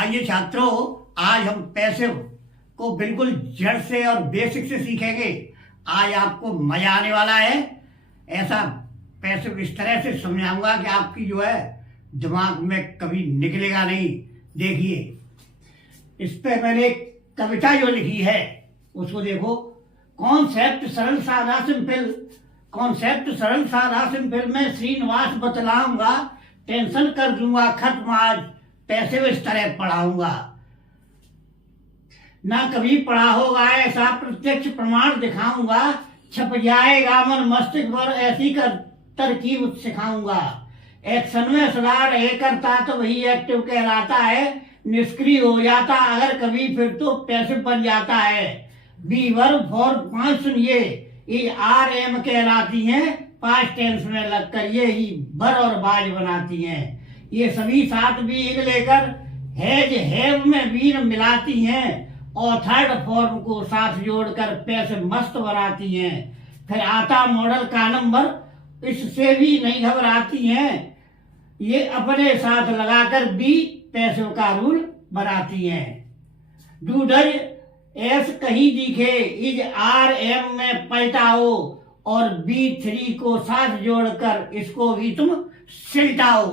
आइए छात्रों, आज हम पैसिव को बिल्कुल जड़ से और बेसिक से सीखेंगे। आज आपको मजा आने वाला है। ऐसा पैसिव इस तरह से समझाऊंगा कि आपकी जो है दिमाग में कभी निकलेगा नहीं। देखिए, इस पे मैंने एक कविता जो लिखी है उसको देखो। कॉन्सेप्ट सरल सादा सिंपल, कॉन्सेप्ट सरल सादा सिंपल में श्रीनिवास बतलाऊंगा। टेंशन कर दूंगा खत्म, आज पैसिव इस तरह पढ़ाऊंगा। ना कभी पढ़ा होगा ऐसा प्रत्यक्ष प्रमाण दिखाऊंगा। छप जाएगा मन मस्तिष्क पर ऐसी कर तरकीब सिखाऊंगा। एक्शन में सदा रहे करता तो वही एक्टिव कहलाता है। निष्क्रिय हो जाता अगर कभी फिर तो पैसिव बन जाता है। बी वर्ब फॉर 5 सुनिए, ये आर एम कहलाती हैं। पास्ट टेंस में लगकर ये ही बर और बाज बनाती हैं। ये सभी साथ भी इन लेकर हैज हैव में वीर मिलाती हैं और थर्ड फॉर्म को साथ जोड़कर पैसिव मस्त बनाती हैं। फिर आता मॉडल का नंबर, इससे भी नहीं घबराती हैं। ये अपने साथ लगाकर भी पैसिव का रूल बनाती हैं। डू डज एस कहीं दिखे, इज आर एम में पलटाओ और B3 को साथ जोड़कर इसको भी तुम सिलटाओ।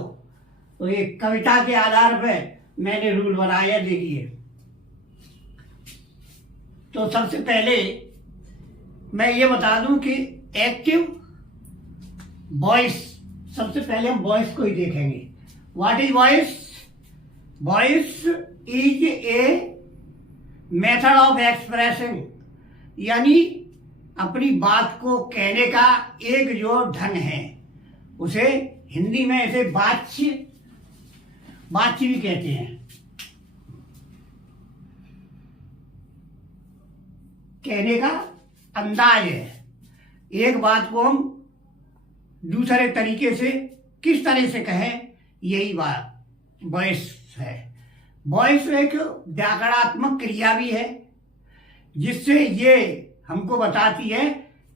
तो ये कविता के आधार पर मैंने रूल बनाया। देखिए, तो सबसे पहले मैं ये बता दूं कि एक्टिव वॉइस, सबसे पहले हम वॉइस को ही देखेंगे। What is voice? Voice is a method of expressing, यानी अपनी बात को कहने का एक जो ढंग है, उसे हिंदी में ऐसे बातचीत भी कहते हैं। कहने का अंदाज है। एक बात को हम दूसरे तरीके से किस तरह से कहें, यही बात वॉइस है। वॉइस एक व्याकरणात्मक क्रिया भी है जिससे ये हमको बताती है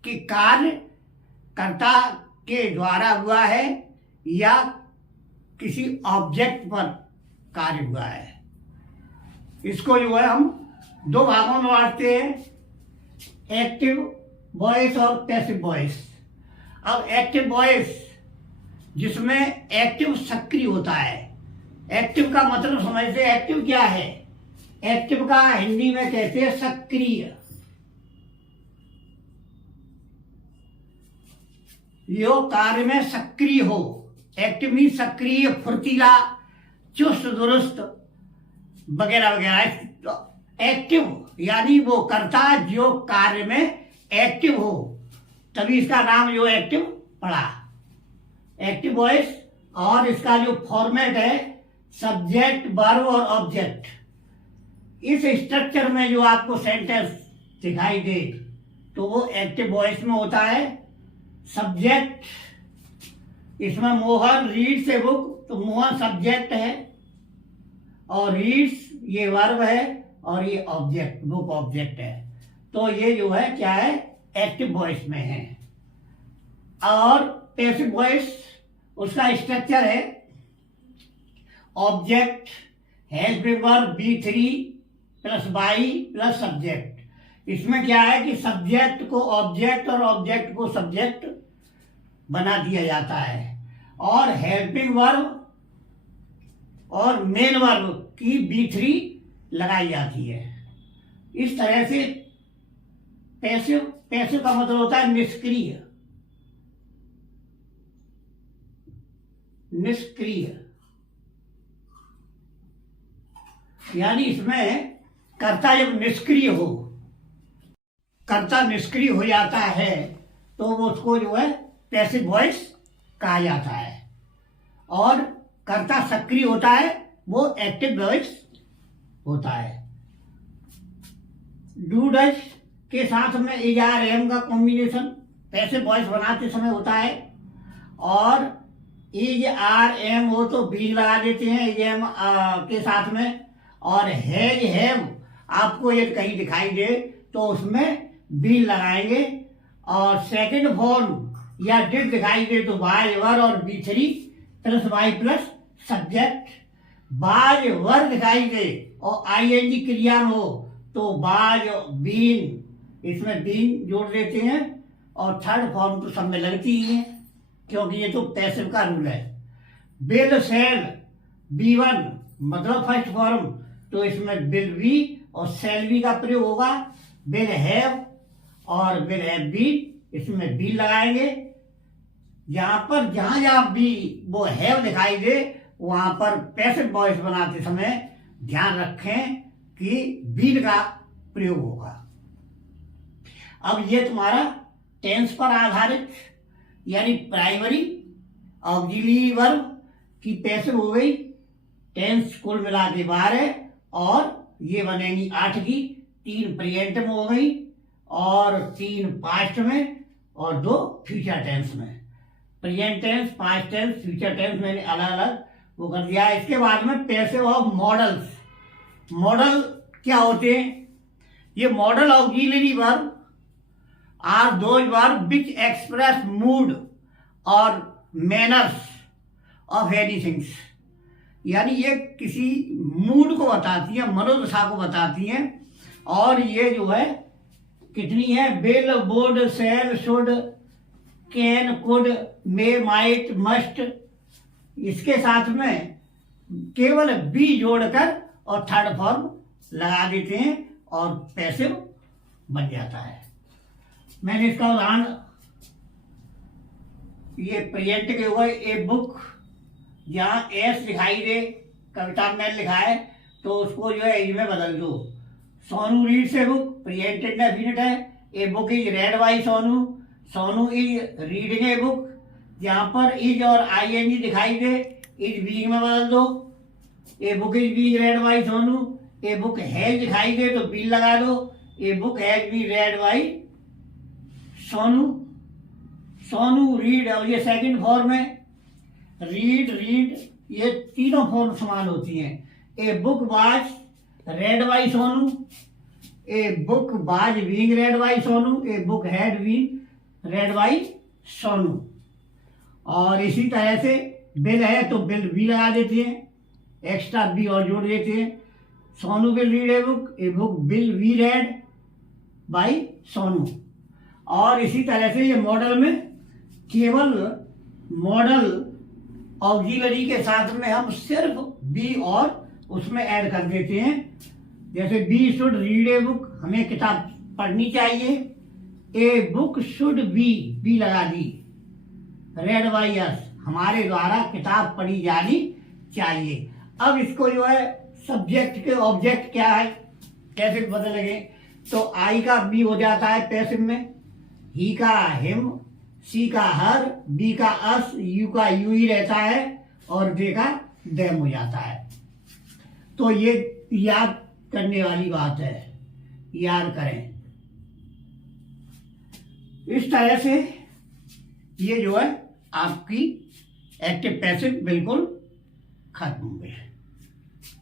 कि कार्य कर्ता के द्वारा हुआ है या किसी ऑब्जेक्ट पर कार्य हुआ है। इसको जो है हम दो भागों में बांटते हैं, एक्टिव वॉइस और पैसिव वॉइस। अब एक्टिव वॉइस जिसमें एक्टिव सक्रिय होता है। एक्टिव का मतलब समझते हैं, एक्टिव क्या है? एक्टिव का हिंदी में कहते हैं सक्रिय। जो कार्य में सक्रिय हो, एक्टिव मीन सक्रिय, फुर्तीला, चुस्त दुरुस्त वगैरह वगैरह। एक्टिव यानी वो कर्ता जो कार्य में एक्टिव हो, तभी इसका नाम जो एक्टिव पड़ा, एक्टिव वॉइस। और इसका जो फॉर्मेट है सब्जेक्ट, वर्ब और ऑब्जेक्ट। इस स्ट्रक्चर में जो आपको सेंटेंस दिखाई दे तो वो एक्टिव वॉइस में होता है। सब्जेक्ट, इसमें मोहन रीड्स ए बुक, तो मोहन सब्जेक्ट है और रीड्स ये वर्ब है और ये ऑब्जेक्ट, बुक ऑब्जेक्ट है। तो ये जो है क्या है, एक्टिव वॉइस में है। और पैसिव वॉइस, उसका स्ट्रक्चर है object has been verb B3 plus by plus subject. इसमें क्या है कि सब्जेक्ट को ऑब्जेक्ट और ऑब्जेक्ट को सब्जेक्ट बना दिया जाता है और हेल्पिंग वर्ब और मेन वर्ब की B3 लगाई जाती है। इस तरह से पैसिव, पैसिव का मतलब होता है निष्क्रिय। निष्क्रिय यानी इसमें कर्ता जब निष्क्रिय हो, कर्ता निष्क्रिय हो जाता है तो वो उसको जो है पैसिव वॉइस कहा जाता है। और कर्ता सक्रिय होता है वो एक्टिव वॉइस होता है। डू डज के साथ में इज आर एम का कॉम्बिनेशन पैसिव वॉइस बनाते समय होता है। और इज आर एम हो तो बी लगा देते हैं इज एम के साथ में। और हैज हैव आपको ये कहीं दिखाई दे तो उसमें बी लगाएंगे। और सेकंड फॉर्म या डिड दिखाई दे तो वाई वर और B3 plus Y plus subject. बाज वर दिखाई दे और आईएनजी क्रिया हो तो बाज बीन, इसमें बीन जोड़ देते हैं और थर्ड फॉर्म तो सब में लगती ही है क्योंकि ये तो पैसिव का रूल है। बिल सेल B1 मतलब फर्स्ट फॉर्म, तो इसमें बिल वी और सेल वी का प्रयोग होगा। बिल हैव और बिल हैव बीन, इसमें बी लगाएंगे। जहां पर जहां जहां बी वो हैव दिखाई दे वहां पर पैसिव वॉइस बनाते समय ध्यान रखें कि बीन का प्रयोग होगा। अब ये तुम्हारा टेंस पर आधारित यानी प्राइमरी ऑक्सिलरी वर्ब की पैसिव हो गई। टेंस कुल मिला के 12 और ये बनेगी 8 की, 3 प्रेजेंट में हो गई और 3 पास्ट में और 2 फ्यूचर टेंस में। Present tense, past tense, future tense मैंने अलग अलग वो कर दिया। इसके बाद में पैसिव ऑफ मॉडल्स। मॉडल क्या होते हैं? ये modal auxiliary verb are those verb which express mood और मैनर्स ऑफ एनीथिंग्स, यानी ये किसी मूड को बताती है, मनोदशा को बताती हैं। और ये जो है कितनी है? Will, would, shall, should, can, could, may, might, must, इसके साथ में केवल बी जोड़कर और थर्ड फॉर्म लगा देते हैं और पैसिव बन जाता है। मैंने इसका उदाहरण ये प्रेजेंट के हुए ए बुक, जहाँ एस दिखाई दे, कविता में लिखा है तो उसको जो है एज में बदल दो। Sonu reads a book, present indefinite है। A book is read by Sonu, Sonu is reading a book. जहाँ पर इज और आईएनजी दिखाई दे इज बीइंग में बदल दो। A book is being read by Sonu. A book has दिखाई दे तो बी लगा दो। A book has been read by Sonu. Sonu read, और ये सेकंड फॉर्म है। रीड, रीड, ये तीनों फॉर्म समान होती हैं। A book was read by Sonu, a book was being read by Sonu, a book had been read by Sonu. और इसी तरह से बिल है तो बिल बी लगा देते हैं, एक्स्ट्रा बी और जोड़ देते हैं। Sonu will read a book will be red by Sonu. और इसी तरह से ये मॉडल में केवल मॉडल ऑक्सिलरी के साथ में हम सिर्फ बी और उसमें ऐड कर देते हैं। जैसे we should read a book, हमें किताब पढ़नी चाहिए। ए बुक शुड बी लगा दी। रेड बाई अस, हमारे द्वारा किताब पढ़ी जानी चाहिए। अब इसको जो है सब्जेक्ट के ऑब्जेक्ट क्या है, कैसे बदलेंगे? तो आई का बी हो जाता है पैसिव में, ही का हिम, सी का हर, बी का अस, यू का यू ही रहता है और दे का देम हो जाता है। तो ये याद करने वाली बात है, याद करें। इस तरह से ये जो है आपकी एक्टिव पैसिव बिल्कुल खत्म हो गए।